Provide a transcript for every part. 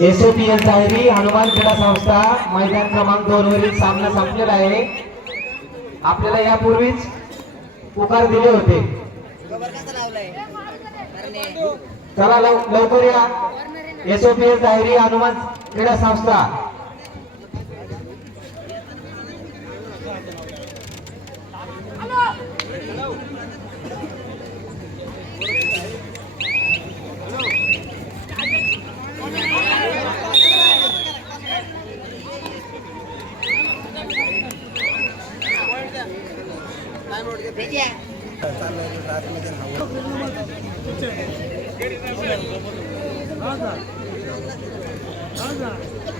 एसओपीएल जाहिरी हनुमान क्रीडा संस्था मैदान क्रमांक दोन वरील सामना संपलेला आहे. आपल्याला यापूर्वीच पुकार दिले होते. चला लव- लवकर या. एसओपीएल जाहिरी हनुमान क्रीडा संस्था. Raza. Raza.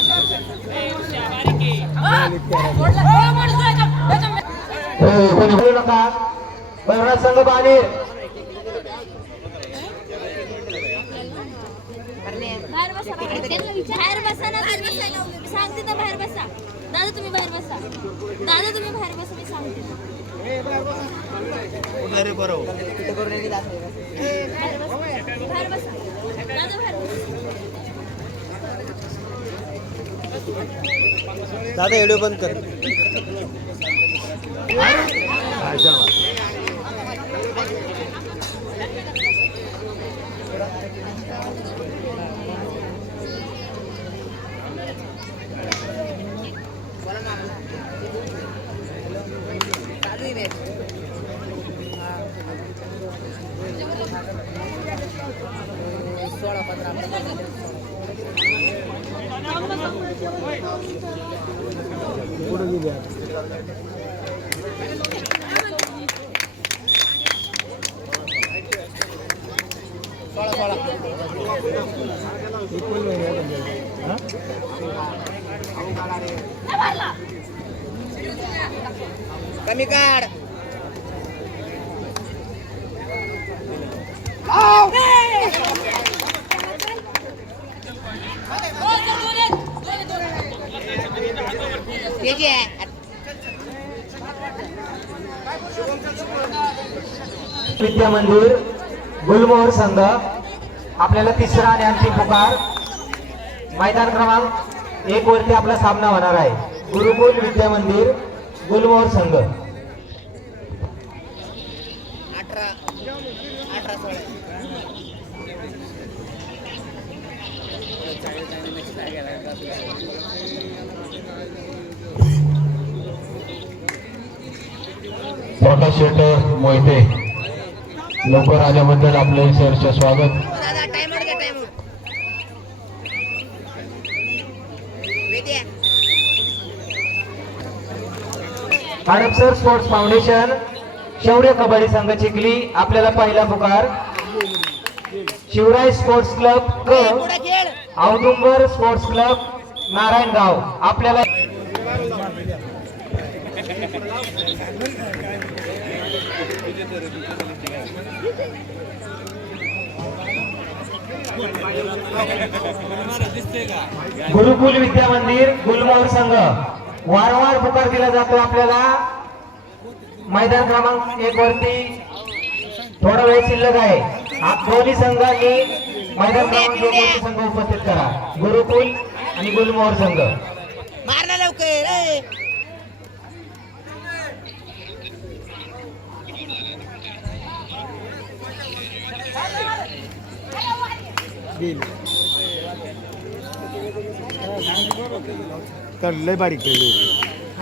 कोणी बोलू नका संघ बाहेर बाहेर बसा बाहेर बसा ना तुम्ही सांगते तर बाहेर बसा दादा तुम्ही बाहेर बसा दादा तुम्ही बाहेर बसा मी सांगते बरोबर बाहेर बसा बाहेर बसा दादा बाहेर बसा दादा व्हिडिओ बंद कर. सोळा पंधरा पुढे गेली सोळा सोळा इक्वल हा कमी काढ विद्या मंदिर गुलमोहर संघ आपल्याला तिसरा आणि अंतिम पुकार. मैदान क्रमांक एक वरती आपला सामना होणार आहे. गुरुकुल विद्या मंदिर गुलमोहर संघ. अठरा प्रकाश शेट मोहिते. लवकर आल्याबद्दल आपले सरचे स्वागत. हडपसर स्पोर्ट्स फाउंडेशन शौर्य कबड्डी संघ चिखली आपल्याला पहिला पुकार. शिवराय स्पोर्ट्स क्लब क. Audumbar sports club Narayangaon. आपल्याला गुरुकुल विद्या मंदिर गुलमोहर संघ. वारंवार पुकार दिला जातो आपल्याला. मैदान क्रमांक एक वरती. थोडा वेळ शिल्लक आहे. दोन्ही संघांनी मैदान क्रमांक एक वरती संघ उपस्थित करा. गुरुकुल आणि गुलमोहर संघ. मारला लवकर बिल तर लय बारीक केली